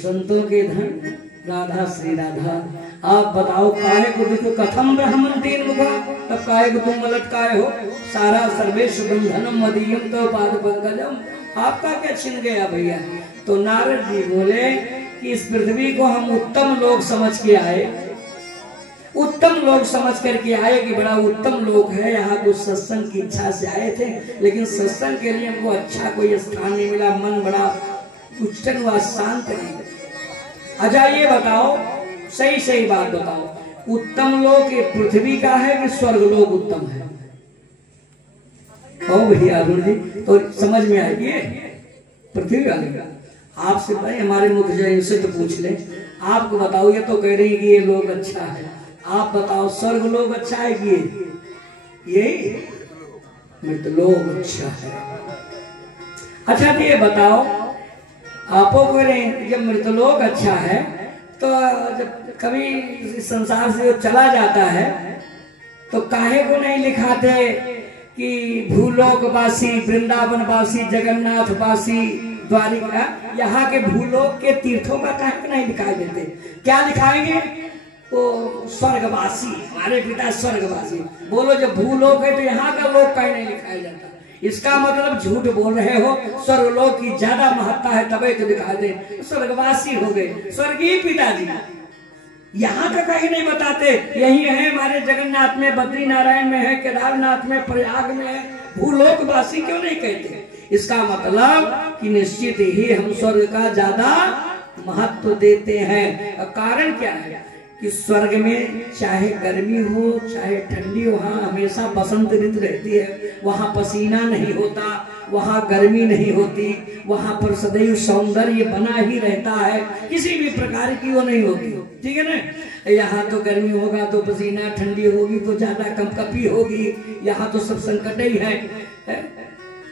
संतों के धन राधा श्री राधा। आप बताओ काहे को देखो कथम ब्रह्मन तीन मुखा, तब काहे को तुम लटकाए हो। सारा सर्वेश बंधनम मदीयम तो पाद पंकजम, आपका क्या छिन गया भैया। तो नारद जी बोले कि इस पृथ्वी को हम उत्तम लोग समझ के आए, उत्तम लोग समझ करके आए कि बड़ा उत्तम लोग है। यहाँ कुछ सत्संग की इच्छा से आए थे, लेकिन सत्संग के लिए हमको अच्छा कोई स्थान नहीं मिला, मन बड़ा उच्चन हुआ, शांत नहीं। अच्छा ये बताओ, सही सही बात बताओ, उत्तम लोग ये पृथ्वी का है कि स्वर्ग लोग उत्तम है? ओ भैया अरुण जी, तो समझ में आएगी पृथ्वी वाले का। आपसे भाई हमारे मुख्य से तो पूछ ले, आपको बताओ। ये तो कह रही कि ये लोग अच्छा है, आप बताओ स्वर्ग लोग अच्छा है कि यही मृत लोग अच्छा है? अच्छा तो ये बताओ, आपो करें जब मृतलोक अच्छा है तो जब कभी संसार से चला जाता है तो काहे को नहीं लिखाते कि भूलोकवासी, वृंदावनवासी, जगन्नाथवासी, द्वारिका, यहाँ के भूलोक के तीर्थों का काहे को नहीं दिखाई देते? क्या दिखाएंगे? वो स्वर्गवासी, हमारे पिता स्वर्गवासी। बोलो जब भूलोक है तो यहाँ का लोक काहे नहीं लिखाया जाता? इसका मतलब झूठ बोल रहे हो, स्वर्गलोक की ज्यादा महत्ता है तभी तो दिखा दे। स्वर्गवासी हो गए, स्वर्गीय पिताजी, यहाँ का कहीं नहीं बताते। यही है हमारे जगन्नाथ में, बद्री नारायण में है, केदारनाथ में, प्रयाग में है, भूलोकवासी क्यों नहीं कहते? इसका मतलब कि निश्चित ही हम स्वर्ग का ज्यादा महत्व देते हैं। कारण क्या है कि स्वर्ग में चाहे गर्मी हो चाहे ठंडी हो, वहाँ हमेशा बसंत ऋतु रहती है, वहाँ पसीना नहीं होता, वहाँ गर्मी नहीं होती, वहाँ पर सदैव सौंदर्य बना ही रहता है, किसी भी प्रकार की वो नहीं होती। ठीक है ना? यहाँ तो गर्मी होगा तो पसीना, ठंडी होगी तो ज्यादा कंपकपी होगी, यहाँ तो सब संकट ही है,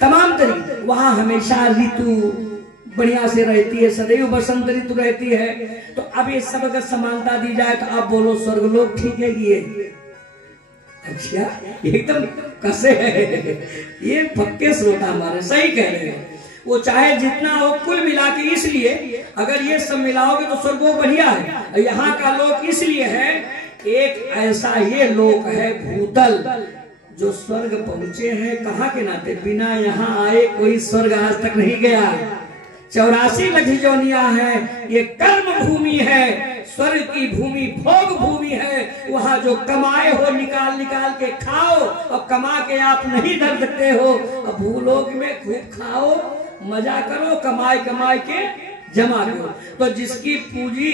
तमाम तरीके। वहाँ हमेशा ऋतु बढ़िया से रहती है, सदैव बसंत ऋतु रहती है। तो अब ये सब अगर समानता दी जाए तो आप बोलो स्वर्गलोक ठीक है ये? अच्छा, एकदम कसे है ये पक्के श्रोता हमारे, सही कह रहे हैं। वो चाहे जितना हो कुल मिला के, इसलिए अगर ये सब मिलाओगे तो स्वर्ग बढ़िया है। यहाँ का लोक इसलिए है, एक ऐसा ये लोक है भूतल जो स्वर्ग पहुंचे हैं कहाँ के नाते, बिना यहाँ आए कोई स्वर्ग आज तक नहीं गया। 84 लख जोनियां है, ये कर्म भूमि है, स्वर्ग की भूमि भोग भूमि है। वहाँ जो कमाए हो निकाल निकाल के खाओ, और कमा के आप नहीं धर सकते हो। अब भूलोक में खूब खाओ, मजा करो, कमाए कमाए के जमा करो। तो जिसकी पूंजी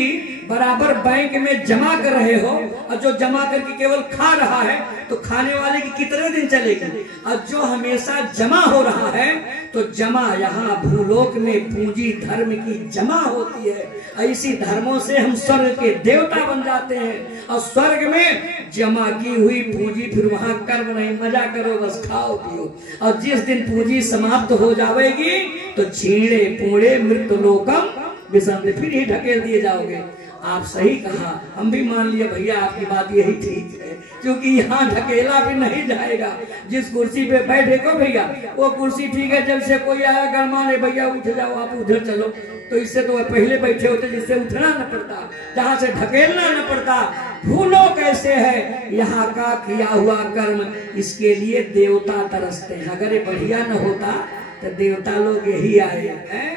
बराबर बैंक में जमा कर रहे हो और जो जमा करके केवल खा रहा है तो खाने वाले की कितने दिन चलेगी। और जो हमेशा जमा हो रहा है तो जमा यहाँ भूलोक में पूंजी धर्म की जमा होती है। ऐसी धर्मों से हम स्वर्ग के देवता बन जाते हैं और स्वर्ग में जमा की हुई पूंजी फिर वहां कर्म नहीं, मजा करो बस खाओ पियो। और जिस दिन पूंजी समाप्त हो जाएगी तो छीणे पूणे मृत्युलोकम विसंत, फिर ही ढकेल दिए जाओगे। आप सही कहा, हम भी मान लिया भैया आपकी बात यही ठीक है, क्योंकि यहाँ ढकेला भी नहीं जाएगा। जिस कुर्सी पे बैठे को भैया वो कुर्सी ठीक है, जब से कोई आया गरमाने भैया उठ जाओ आप उधर चलो, तो इससे तो पहले बैठे होते जिससे उठना न पड़ता, जहाँ से ढकेलना न पड़ता। भूलो कैसे है यहाँ का किया हुआ कर्म, इसके लिए देवता तरसते हैं। अगर ये बढ़िया न होता तो देवता लोग यही आए हैं,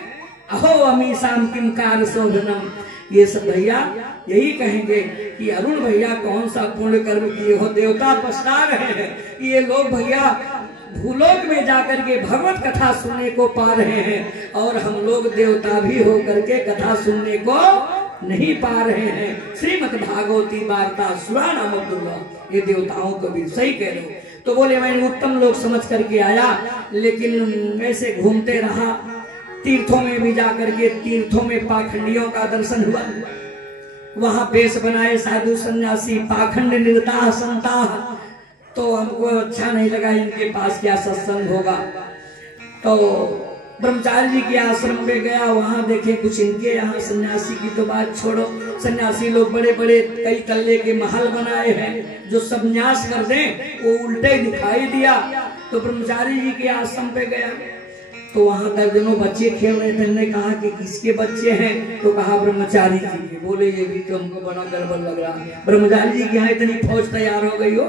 अहो अमीशाम किम कार शोधनम। ये सब भैया यही कहेंगे कि अरुण भैया कौन सा पुण्य कर्म किए हो। देवता पछता रहे हैं, ये लोग भैया भूलोक में जाकर के भगवत कथा सुनने को पा रहे हैं और हम लोग देवता भी होकर के कथा सुनने को नहीं पा रहे हैं। श्रीमद् भागवती वार्ता सुराना अब्दुल्ला, ये देवताओं को भी सही कह रहे हो। तो बोले मैंने उत्तम लोग समझ करके आया, लेकिन ऐसे घूमते रहा, तीर्थों में भी जाकर के तीर्थों में पाखंडियों का दर्शन हुआ। वहां वेश बनाए साधु सन्यासी, पाखंड निर्ता संता, तो हमको अच्छा नहीं लगा, इनके पास क्या सत्संग होगा। तो ब्रह्मचारी जी के आश्रम में गया, वहां देखे कुछ इनके यहाँ सन्यासी की तो बात छोड़ो, सन्यासी लोग बड़े बड़े कई तल्ले के महल बनाए हैं, जो संन्यास कर दें वो उल्टे दिखाई दिया। तो ब्रह्मचारी जी के आश्रम पे गया तो वहां दर्जनों बच्चे खेल रहे थे। हमने कहा कि किसके बच्चे हैं, तो कहा ब्रह्मचारी जी के। बोले ये भी तो हमको बड़ा गड़बड़ लग रहा है, ब्रह्मचारी जी के यहाँ इतनी फौज तैयार हो गई हो।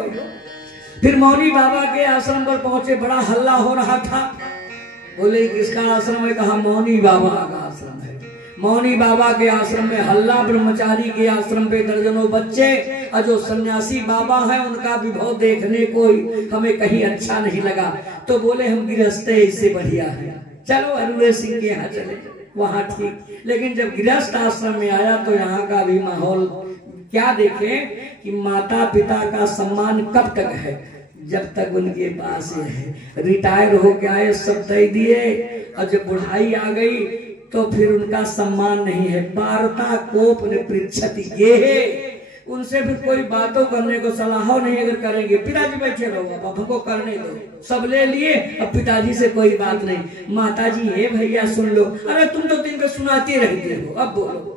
फिर मौनी बाबा के आश्रम पर पहुंचे, बड़ा हल्ला हो रहा था। बोले किसका आश्रम है, कहा मौनी बाबा का आश्रम है। मौनी बाबा के आश्रम में हल्ला, ब्रह्मचारी के आश्रम पे दर्जनों बच्चे, और जो सन्यासी बाबा है उनका विभव देखने को हमें कहीं अच्छा नहीं लगा। तो बोले हम गृहस्थ इससे बढ़िया है, चलो अरुण सिंह के यहाँ चले, वहां ठीक। लेकिन जब गृहस्थ आश्रम में आया तो यहाँ का भी माहौल क्या देखे कि माता पिता का सम्मान कब तक है, जब तक उनके पास है। रिटायर होके आए सब दे दिए, और जब बुढ़ाई आ गई तो फिर उनका सम्मान नहीं है। वार्ता कोप ने पृच्छति ये है, उनसे फिर कोई बातों करने को सलाह नहीं अगर करेंगे। पिताजी बैठे रहो, अब हमको करने दो, सब ले लिए, अब पिताजी से कोई बात नहीं। माताजी हे भैया सुन लो, अरे तुम तो दिन पे सुनाती रहते हो, अब बोलो।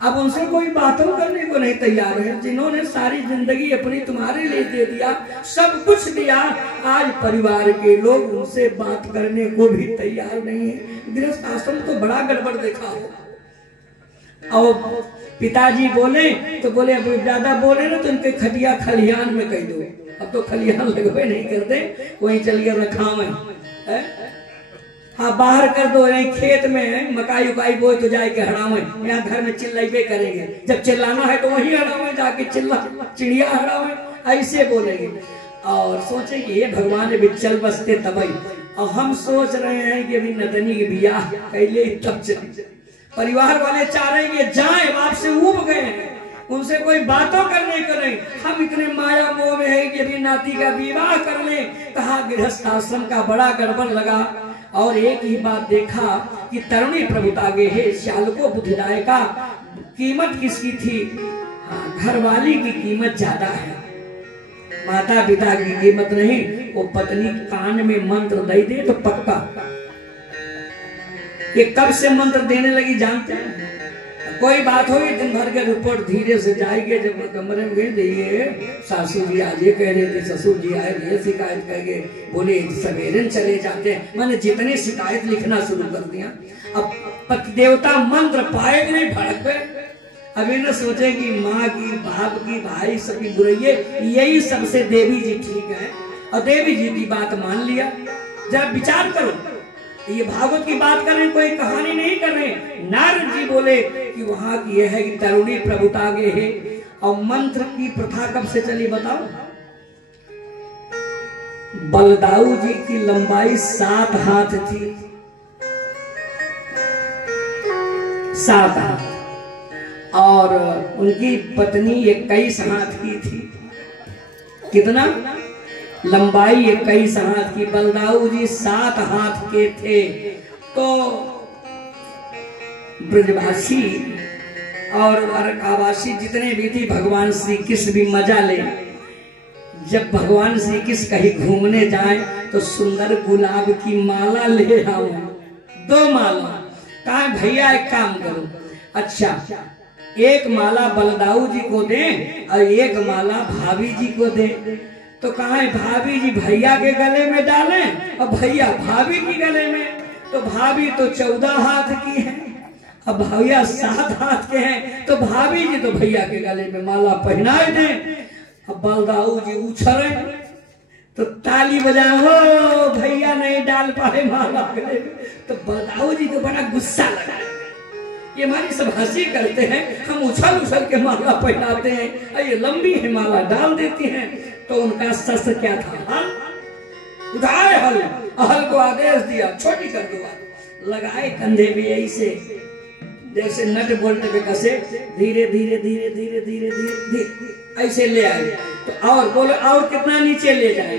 अब उनसे कोई बातों करने को नहीं तैयार है। जिन्होंने सारी जिंदगी अपनी तुम्हारे लिए दे दिया, सब कुछ दिया, आज परिवार के लोग उनसे बात करने को भी तैयार नहीं है। गृहस्थ आश्रम तो बड़ा गड़बड़ देखा हो। और पिताजी बोले तो बोले अब ज्यादा बोले ना तो इनके खटिया खलिहान में कह दो। अब तो खलिहान लगवे नहीं करते, वहीं चलिए रखा में, हाँ बाहर कर दो। नहीं खेत में मकाई उकाई बोए तो जाके हड़ावे, यहाँ घर में चिल्लाइबे करेंगे। जब चिल्लाना है तो वहीं हड़ावे, जाके चिड़िया हड़ावे, ऐसे बोलेंगे। और सोचेंगे ये भगवान ने भी चल बसते तबई। और हम सोच रहे हैं कि अभी नतनी के बियाह कैले तब चले, परिवार वाले चाह रहे हैं जाए, बाप से उब गए हैं, उनसे कोई बातों करने को नहीं। हम इतने माया मोह में है कि अभी नाती का विवाह कर ले। कहा गृहस्थ आश्रम का बड़ा गड़बड़ लगा। और एक ही बात देखा कि तरुणी प्रभुता गे है, श्यालको बुद्धिदायका, कीमत किसकी थी, हाँ घरवाली की कीमत ज्यादा है, माता पिता की कीमत नहीं। वो पत्नी कान में मंत्र दे दे तो पक्का। ये कब से मंत्र देने लगी जानते हैं? कोई बात हो दिन भर के रिपोर्ट धीरे से जाएगी। जब कमरे में गए देखिए सासू जी आज ये कह रहे थे, ससुर जी आए ये शिकायत कह गए, बोले सवेरे चले जाते हैं। मैंने जितनी शिकायत लिखना शुरू कर दिया। अब पति देवता मंत्र पाए नहीं, भड़क गए। अभी न सोचे कि माँ की, बाप की, भाई सबकी बुराई, यही सबसे देवी जी ठीक है। और देवी जी की बात मान लिया। जरा विचार करो, ये भागवत की बात कर रहे, कोई कहानी नहीं कर रहे। नारद जी बोले कि वहां की यह है कि तरुणी प्रभुता गे है। और मंत्र की प्रथा कब से चली बताओ? बलदाऊ जी की लंबाई 7 हाथ थी। 7 हाथ और उनकी पत्नी 21 हाथ की थी। कितना? लंबाई 21 हाथ की। बलदाऊ जी 7 हाथ के थे। तो ब्रजवासी और द्वारकावासी जितने भी थे, भगवान श्री कृष्ण भी मजा ले। जब भगवान श्री कृष्ण कहीं घूमने जाए तो सुंदर गुलाब की माला ले आओ, 2 माला। कहा भैया एक काम करो, अच्छा एक माला बलदाऊ जी को दे और एक माला भाभी जी को दे। तो कहा भाभी जी भैया के गले में डालें और भैया भाभी के गले में। तो भाभी तो 14 हाथ की है, अब भैया 7 हाथ के हैं, तो भाभी जी तो भैया के गले में माला पहनाए दे। अब बलदाऊ जी उछले तो ताली बजाओ, हो भैया नहीं डाल पाए माला गले में। तो बलदाऊ जी को बड़ा गुस्सा लगा। ये हमारी सब हंसी करते हैं, हम उछल उछल के माला पहनाते हैं और ये लंबी है माला डाल देती हैं। तो उनका शस्त्र क्या था? हल उठाए, हल को आदेश दिया छोटी कर दो, लगाए कंधे में ऐसे जैसे नट बोल्ट पे कसे, धीरे धीरे धीरे धीरे धीरे धीरे ऐसे ले आए। तो और बोले और कितना नीचे ले जाए?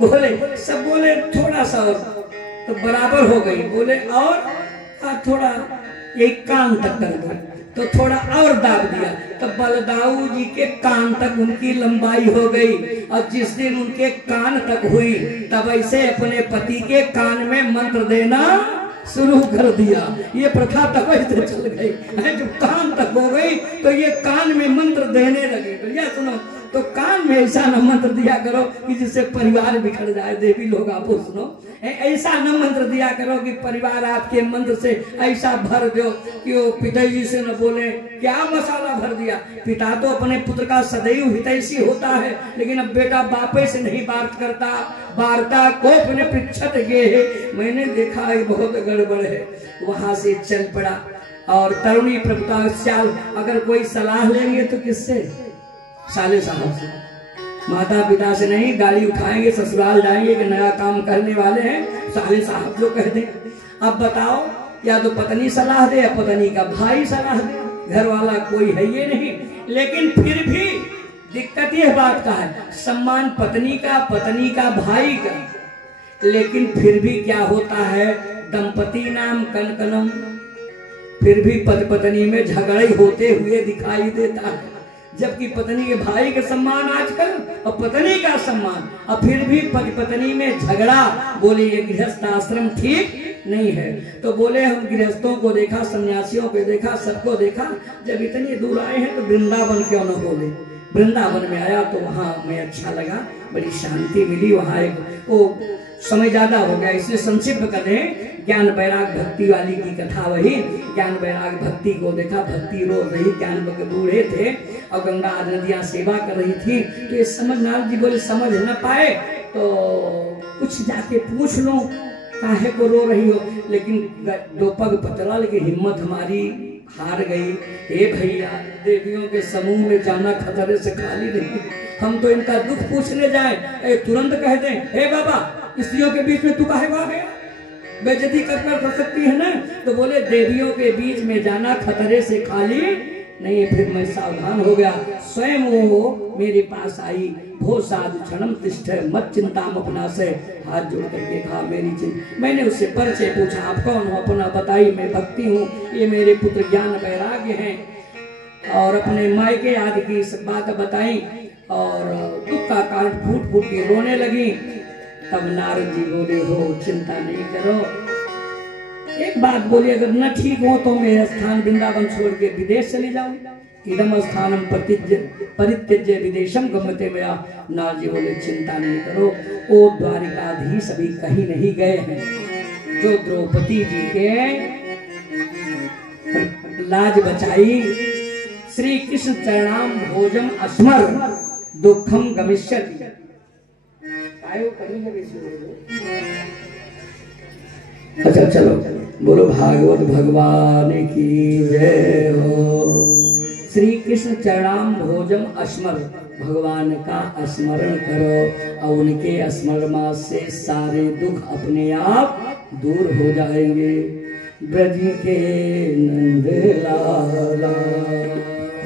बोले सब बोले थोड़ा सा और, तो बराबर हो गई। बोले और थोड़ा एक कान तक कर दो, तो थोड़ा और दाब दिया। तो बलदाऊ जी के कान तक उनकी लंबाई हो गई। और जिस दिन उनके कान तक हुई तब ऐसे अपने पति के कान में मंत्र देना शुरू कर दिया। ये प्रथा तब ऐसे चल गई। जब कान तक हो गई तो ये कान में मंत्र देने लगे। भैया सुनो, तो कान में ऐसा न मंत्र दिया करो कि जिससे परिवार बिखर जाए। देवी लोग आपको सुनो, ऐसा न मंत्र दिया करो कि परिवार आपके मंत्र से ऐसा भर दो कि वो पिताजी से न बोले क्या मसाला भर दिया। पिता तो अपने पुत्र का सदैव हितैषी होता है, लेकिन अब बेटा बापे से नहीं बात करता। वार्ता कोप ने पृछत गे है। मैंने देखा है बहुत गड़बड़ है। वहां से चल पड़ा और तरुणी प्रभुता चाल। अगर कोई सलाह लेंगे तो किससे? साले साहब से, माता पिता से नहीं। गाड़ी उठाएंगे ससुराल जाएंगे कि नया काम करने वाले हैं, साले साहब जो कह दे। अब बताओ, या तो पत्नी सलाह दे या पत्नी का भाई सलाह दे। घर वाला कोई है ये नहीं। लेकिन फिर भी दिक्कत यह बात का है, सम्मान पत्नी का भाई का। लेकिन फिर भी क्या होता है, दंपति नाम कनकनम। फिर भी पति पत्नी में झगड़े होते हुए दिखाई देता है। जबकि पत्नी के भाई का सम्मान आजकल और पत्नी का सम्मान, और फिर भी पति पत्नी में झगड़ा। बोले ये गृहस्थ आश्रम ठीक नहीं है। तो बोले हम गृहस्थों को देखा, सन्यासियों को देखा, सबको देखा। जब इतनी दूर आए हैं तो वृंदावन क्यों न बोले। वृंदावन में आया तो वहां हमें अच्छा लगा, बड़ी शांति मिली। वहां एक वो समय ज्यादा हो गया, इसलिए संक्षिप्त कर रहे हैं। ज्ञान वैराग भक्ति वाली की कथा वही। ज्ञान वैराग भक्ति को देखा, भक्ति रो रही, ज्ञान बूढ़े थे और गंगा नदियां सेवा कर रही थी। तो ये समझ नारद जी बोले समझ न पाए तो कुछ जाके पूछ लो काहे को रो रही हो। लेकिन दो पग पतला, लेकिन हिम्मत हमारी हार गई। हे भैया, देवियों के समूह में जाना खतरे से खाली नहीं। हम तो इनका दुख पूछने जाए तुरंत कह दें हे बाबा स्त्रियों के बीच में तू काहे आ गया, बेइज्जती कर सकती है ना। तो बोले देवियों के बीच में जाना खतरे से खाली नहीं। फिर मैं सावधान हो गया। स्वयं वो मेरे पास आई। भो साधु क्षणम तिष्ठ मत चिंता अपना से। हाथ जोड़ करके कहा मेरी चिंता। मैंने उससे परिचय पूछा, आप कौन हो, अपना बताई। मैं भक्ति हूँ, ये मेरे पुत्र ज्ञान वैराग्य हैं। और अपने मायके आदि की सब बात बताई और दुख का कारण फूट फूट के रोने लगी। तब नारद जी बोले हो चिंता नहीं करो। एक बात बोली, अगर न ठीक हो तो मैं स्थान वृंदावन छोड़ के विदेश चली जाऊं। इदम स्थानम परित्यज्य विदेशम गम्यते मया। नारद जी बोले चिंता नहीं करो, वो द्वारिकाधीश अभी कहीं नहीं गए हैं। जो द्रौपदी जी के लाज बचाई, श्री कृष्ण चरणाम भोजम अस्मर दुखम गमिष्यति। अच्छा चलो बोलो भागवत भगवान की जय हो। श्री कृष्ण चरणाम भोजम अस्मर, भगवान का स्मरण करो और उनके स्मरण से सारे दुख अपने आप दूर हो जाएंगे। ब्रज के नंद लाला।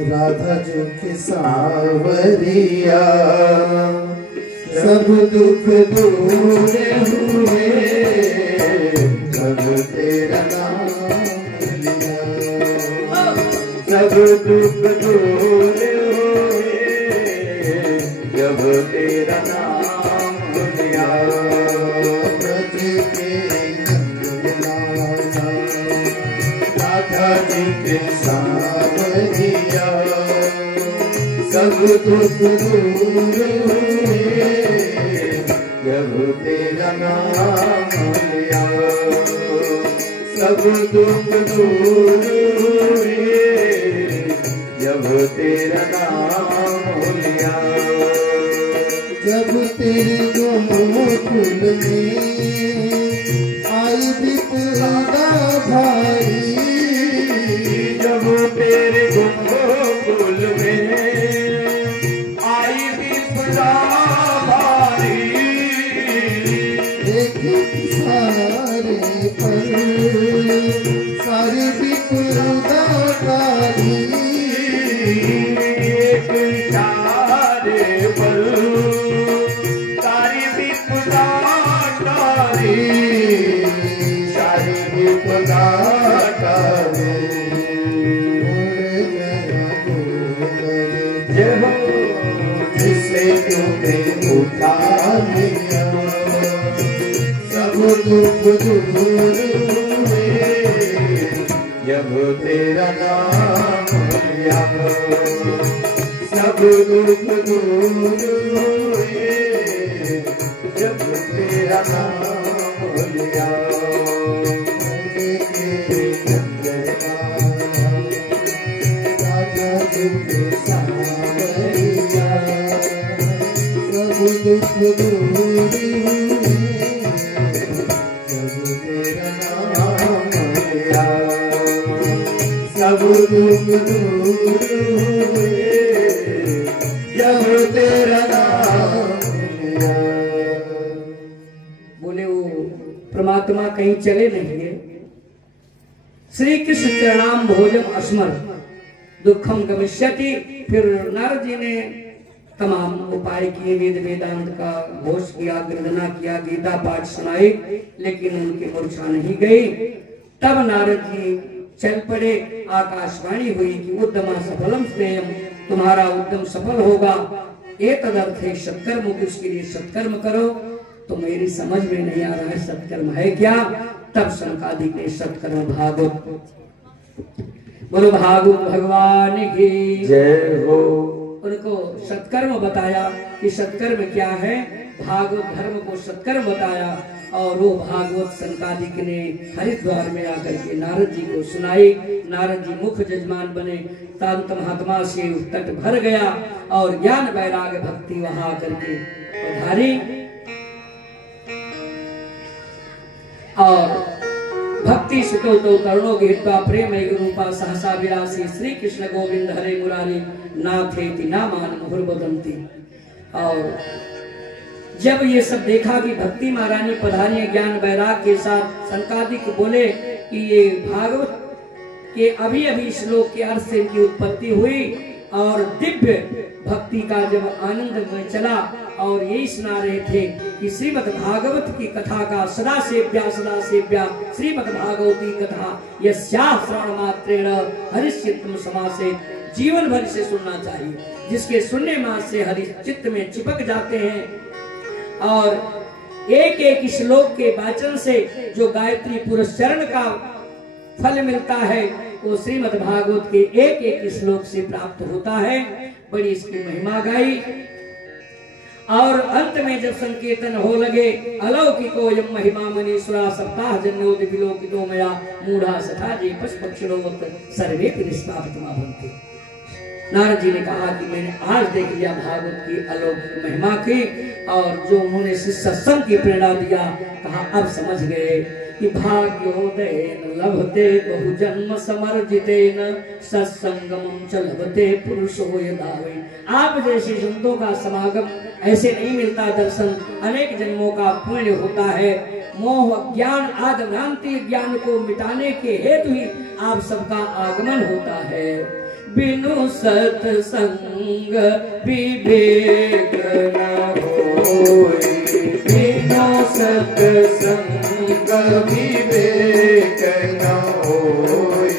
राधा जो के सावरिया सब दुख दूर हुए, जब तेरा नाम लिया। सब दुख दूर हुए, जब तेरा नाम लिया। ब्रज के नंद लाला, राधा जी के सावरिया सब दुख दूर हुए, जब तेरा नाम लिया। सब दुख दूर हुए, जब तेरा नाम लिया। जब तेरे गोकुल में आई विपदा भाई, जब तेरे गोकुल में आई विपदा भाई, एक सारे पर सारी विपदा टाली। एक सारे पर सारी विपदा टाली, सारी विपदा टाली। जिसे तूने उठा लिया, सब दुख दूर हुए, जब तेरा नाम लिया। सब दुख दूर हुए, जब तेरा नाम लिया। दुख दूर हुए, जब तेरा नाम लिया। सब दुख दूर हुए, जब तेरा नाम लिया। बोले वो परमात्मा कहीं चले नहीं गए। श्री कृष्ण चरणाम भोजम अस्मर दुखम गमिष्यति। फिर नारद जी ने तमाम उपाय किए, वेद वेदांत का घोष किया, गर्जना किया, गीता पाठ सुनाई, लेकिन उनकी मूर्छा नहीं गई। तब नारद जी चल पड़े। आकाशवाणी हुई कि उद्यमा सफलम स्नेयम, तुम्हारा उद्यम सफल होगा। एक तदर्थे सत्कर्म, उसके लिए सत्कर्म करो। तो मेरी समझ में नहीं आ रहा है सत्कर्म है क्या। तब शनकादिक ने सत्कर्म भागवत, बोलो भागवत भगवान की जय हो। उनको सत्कर्म बताया कि सत्कर्म क्या है, भागवत धर्म को सत्कर्म बताया। और वो भागवत शनकादिक ने हरिद्वार में आकर के नारद जी को सुनाई। नारद जी मुख्य जजमान बने। तांत महात्मा से तट भर गया और ज्ञान वैराग भक्ति वहां आकर के पधारी। और भक्ति सुतो तो करुणो गीता प्रेम रूपा सहसा विरासी श्री कृष्ण गोविंद हरे मुरारी नाथेति नामान मुहुर्बदंती। और जब ये सब देखा कि भक्ति महारानी पधारी ज्ञान वैराग के साथ, शनकादिक बोले कि ये भागवत के अभी अभी श्लोक के अर्थ से इनकी उत्पत्ति हुई। और दिव्य भक्ति का जब आनंद में चला और यही सुना रहे थे कि श्रीमद् भागवत की कथा का सदा सेव्या श्रीमद् भागवती कथा यस्याः श्रवण मात्रेण हरिचित्तम समासे, जीवन भर से सुनना चाहिए। जिसके सुनने मात्र से हरि चित्त में चिपक जाते हैं। और एक एक श्लोक के वाचन से जो गायत्री पुरस्चरण का फल मिलता है वो श्रीमद् भागवत के एक एक श्लोक से प्राप्त होता है। बड़ी इसकी महिमा गाई। और अंत में जब संकीर्तन हो लगे, अलौकिको यम महिमा मनीश्वरा सप्ताह जन्यो दिविलोकितो मया मूढ़ा सखा जी पशुपक्षिणो मत सर्वे निष्पापितमा भवन्ति। नारद जी ने कहा कि मैंने आज देख लिया भागवत की अलौकिक महिमा की। और जो उन्होंने सत्संग की प्रेरणा दिया, कहा अब समझ गए कि भाग्योदयेन लभते बहुजन्म समर्जितेन सत्संगमं च लभते पुरुषो यदा वै। आप जैसे संतों का समागम ऐसे नहीं मिलता, दर्शन अनेक जन्मों का पुण्य होता है। मोह ज्ञान आदि भ्रांति ज्ञान को मिटाने के हेतु ही आप सबका आगमन होता है। बिनु सत्संग विवेक न होय, बिनु सत्संग विवेक न होय,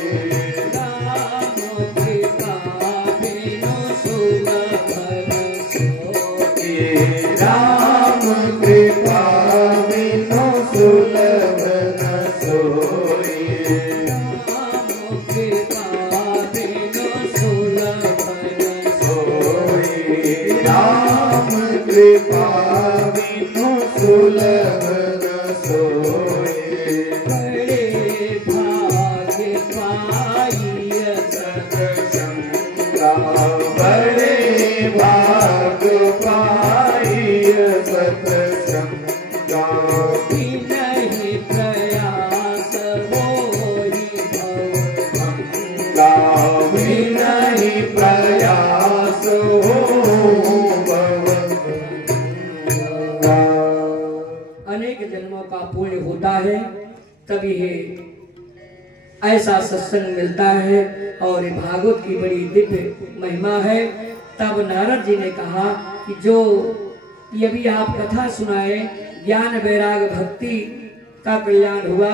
राम कृपा बिनु सुलभ न सोय, राम कृपा बिनु सुलभ न सोय, राम कृपा बिनु सुलभ न सोय, राम कृपा बिनु सुलभ न सोय, बड़े भाग्य पाइय सत्संगा बड़े भाग पाइय सत्संगा, नहीं प्रयास होई भवभंगा, नहीं प्रयास हो भवभंगा। अनेक जन्मों का पुण्य होता है तभी ये ऐसा सत्संग मिलता है और ये भागवत की बड़ी दिव्य महिमा है। तब नारद जी ने कहा कि जो ये भी आप कथा सुनाए, ज्ञान वैराग भक्ति का कल्याण हुआ,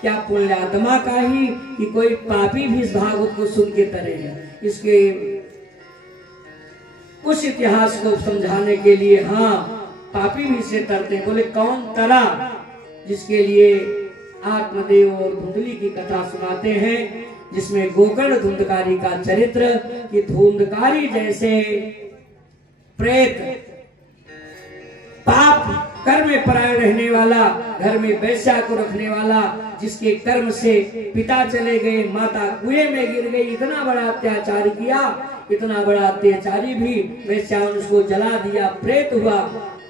क्या पुण्यात्मा का ही कि कोई पापी भी इस भागवत को सुन के तरे है? इसके उस इतिहास को समझाने के लिए हाँ पापी भी से तरते हैं। बोले कौन तरा? जिसके लिए आत्मदेव और धुंधली की कथा सुनाते हैं, जिसमें गोकर्ण धुंधकारी का चरित्र कि धुंधकारी जैसे प्रेत पाप कर्म में परायण रहने वाला, घर में वैश्या को रखने वाला, जिसके कर्म से पिता चले गए, माता कुएं में गिर गई, इतना बड़ा अत्याचार किया, इतना बड़ा अत्याचारी भी वैश्या ने उसको जला दिया, प्रेत हुआ।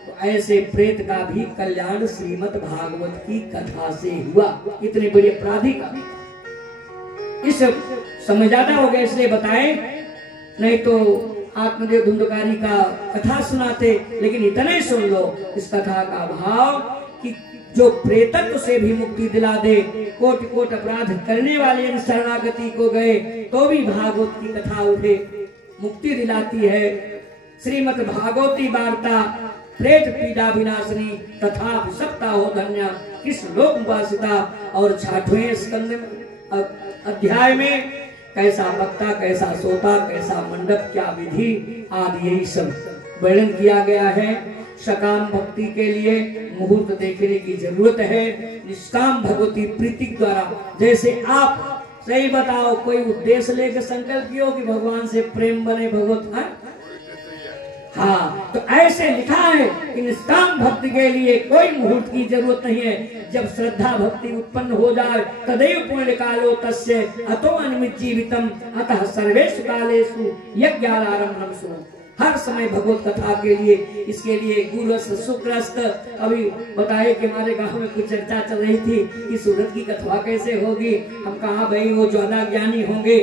तो ऐसे प्रेत का भी कल्याण श्रीमद् भागवत की कथा से हुआ। इतने बड़े अपराधी का इस समय ज्यादा हो गया इसलिए बताए, नहीं तो आत्मदेव धुंधकारी का कथा सुनाते। लेकिन इतने सुन लो इस कथा का भाव कि जो प्रेतत्व से भी मुक्ति दिला दे, कोटि कोट अपराध करने वाले इन शरणागति को गए तो भी भागवत की कथा उठे मुक्ति दिलाती है। श्रीमद् भागवती वार्ता प्रेत पीड़ा विनाशनी तथा विषक्ता हो धन्य कृष्ण लोक उपासिता। और 6वें स्कंद अध्याय में कैसा वक्ता, कैसा सोता, कैसा मंडप, क्या विधि आदि यही सब वर्णन किया गया है। सकाम भक्ति के लिए मुहूर्त देखने की जरूरत है। निष्काम भगवती प्रीति द्वारा, जैसे आप सही बताओ कोई उद्देश्य लेकर संकल्प किया कि भगवान से प्रेम बने भगवत है? हाँ, तो ऐसे लिखा है कि निष्काम भक्ति के लिए कोई मुहूर्त की जरूरत नहीं है। जब श्रद्धा भक्ति उत्पन्न हो जाए तदैव पुण्य कालो तस्य अतो अनिमित जीवितम अतः सर्वेषु कालेषु यज्ञालारम्भम सुनो। हर समय भगवत कथा के लिए, इसके लिए गुरुस्त शुक्रस्त। अभी बताए कि हमारे गांव में कुछ चर्चा चल रही थी कि सूरत की कथा कैसे होगी। हम कहा भाई वो ज्यादा ज्ञानी होंगे।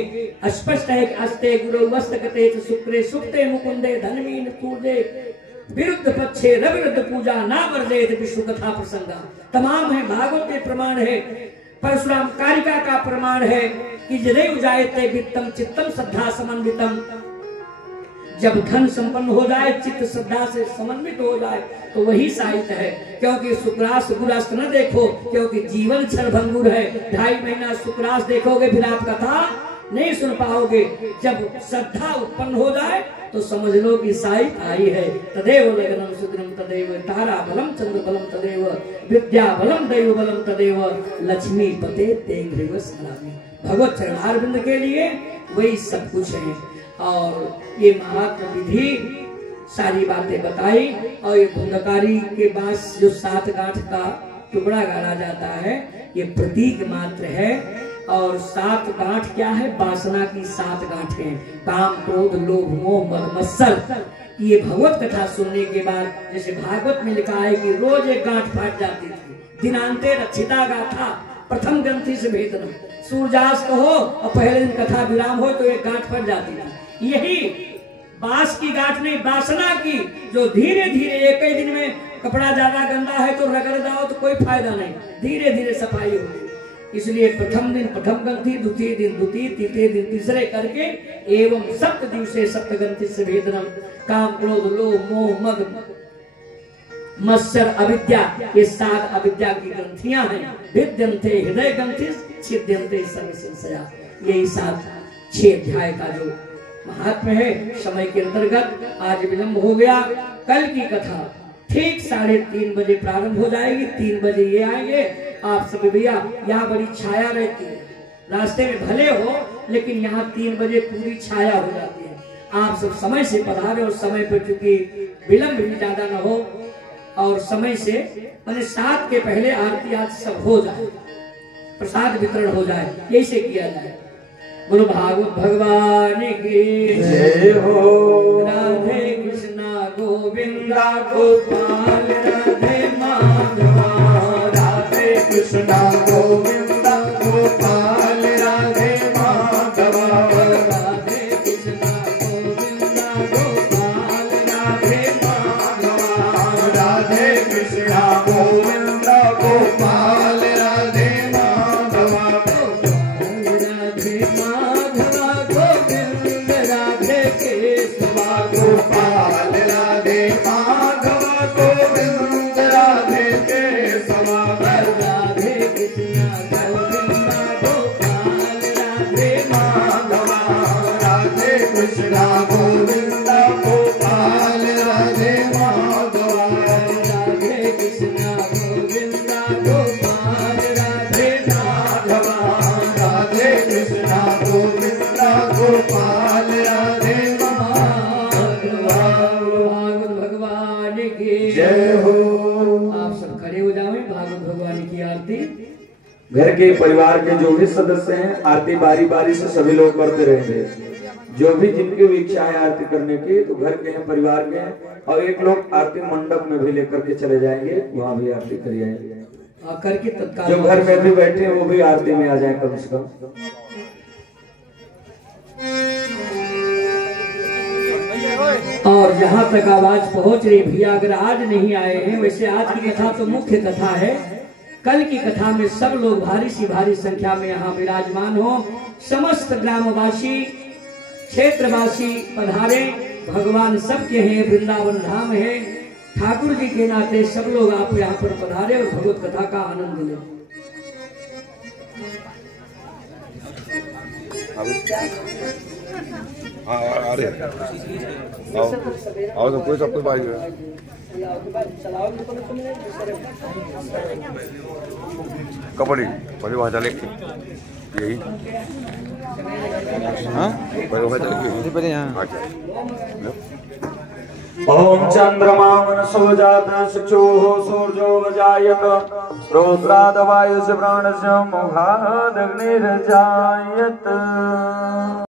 स्पष्ट है कि अस्ते गुरु वस्तकते शुक्रे सुक्ते मुकुंदे धनमीन पूजे विरुद्ध पक्षे रविरुद्ध पूजा ना वर्जेत विष्णु कथा प्रसंगा। तमाम है भागवत के प्रमाण है, परशुराम कारिका का प्रमाण है कि यदि जायते वित्तम चित्तम श्रद्धा समन्वितम। जब धन संपन्न हो जाए, चित्त श्रद्धा से समन्वित हो जाए तो वही साहित्य है। क्योंकि शुक्रास गुरास्त न देखो, क्योंकि जीवन क्षणभंगुर है। 2.5 महीना शुक्रास देखोगे फिर आप कथा नहीं सुन पाओगे। जब श्रद्धा उत्पन्न हो जाए तो समझ लो कि साहित्य आई है। तदेव लगनम सुदृम तदेव तारा बलम चंद्र बलम तदेव विद्या बलम दैव बलम तदेव लक्ष्मी पते तेंद्रिव सलामी। भगवत चरणारविंद के लिए वही सब कुछ है। और ये महात्म विधि सारी बातें बताई। और ये धुंधकारी के पास जो 7 गांठ का टुकड़ा गाड़ा जाता है ये प्रतीक मात्र है। और 7 गांठ क्या है? वासना की 7 गांठें, काम क्रोध लोभ मोह मद मत्सर। ये भगवत कथा सुनने के बाद, जैसे भागवत में लिखा है कि रोज एक गांठ फाट जाती थी। दिनांते रक्षिता गाथा प्रथम ग्रंथि से भेदन। सूर्यास्त हो और पहले दिन कथा विराम हो तो एक गांठ फट जाती थी। यही बास की गांठ नहीं, वासना की, जो धीरे धीरे एक ही दिन में कपड़ा ज्यादा गंदा है तो रगड़ दाओ तो कोई फायदा नहीं, धीरे धीरे सफाई होगी। इसलिए प्रथम दिन प्रथम ग्रंथि, द्वितीय दिन द्वितीय, तृतीय दिन तीसरे करके एवं सप्त दिवसे सप्त ग्रंथि से भेदनम काम क्रोध लोभ मोह मद मत्सर अविद्या, ये 7 अविद्या की ग्रंथियां हैं। विद्यन्ते हृदय ग्रंथि छिद्यन्ते सर्व संशया, यही 6 अध्याय का जो महात्म है। समय के अंतर्गत आज विलंब हो गया। कल की कथा ठीक 3:30 बजे प्रारंभ हो जाएगी। 3 बजे ये आएंगे। आप सब भैया यहाँ बड़ी छाया रहती है, रास्ते में भले हो लेकिन यहाँ 3 बजे पूरी छाया हो जाती है। आप सब समय से पधारे और समय पर, चूंकि विलंब भी ज्यादा न हो और समय से मैंने 7 के पहले आरती आज सब हो जाए, प्रसाद वितरण हो जाए, यही से किया जाए। बोलो भागवत भगवान की जय हो। राधे कृष्णा गोविंदा गोपाल राधे माधवा, राधे कृष्णा गोविंदा गोपाल राधे माधवा, राधे कृष्णा गोविंदा गोपाल राधे माधवा, राधे कृष्णा गोविंदा गोपाल राधे माधवा, राधे माधवा गोविंद राधे केशवा गोपाल राधे माधवा गोविंद राधे केशवा, राधे कृष्णा गोविंदा गोपाल राधे माधवा, राधे कृष्णा गोविंदा गोपाल राधे माधवा, राधे कृष्णा गोविंदा गोपाल राधे माधवा, राधे कृष्णा गोविंदा गोपाल राधे माधवा। भागवत भगवान की जय हो। आप सब खड़े हो जाओ, भागवत भगवान की आरती। घर के परिवार के जो भी सदस्य हैं आरती बारी बारी से सभी लोग करते रहेंगे। जो भी जिनकी भी इच्छा है आरती करने की, तो घर के हैं परिवार के हैं, और एक लोग आरती मंडप में भी लेकर के चले जाएंगे, वहाँ भी आरती करिए। करके तत्काल जो घर में भी बैठे हैं वो भी आरती में आ जाए कम से कम। और जहाँ तक आवाज पहुँच रही भैया, अगर आज नहीं आए हैं, वैसे आज की कथा तो मुख्य कथा है। कल की कथा में सब लोग भारी संख्या में यहाँ विराजमान हो। समस्त ग्रामवासी क्षेत्रवासी पधारे, भगवान सबके हैं, वृंदावन धाम है। ठाकुर जी के नाते सब लोग आप यहाँ पर पधारे और भगवत कथा का आनंद लें। अरे आओ तो कोई सब कुछ बाई कबड्डी पहले वहाँ चले यही हाँ पहले वहाँ चले पहले यहाँ ओम चंद्रमा मनसो जात चक्षुः सूर्यो वजायत श्रोत्राद वायुः प्राणस्य मुखादग्निर्जायत।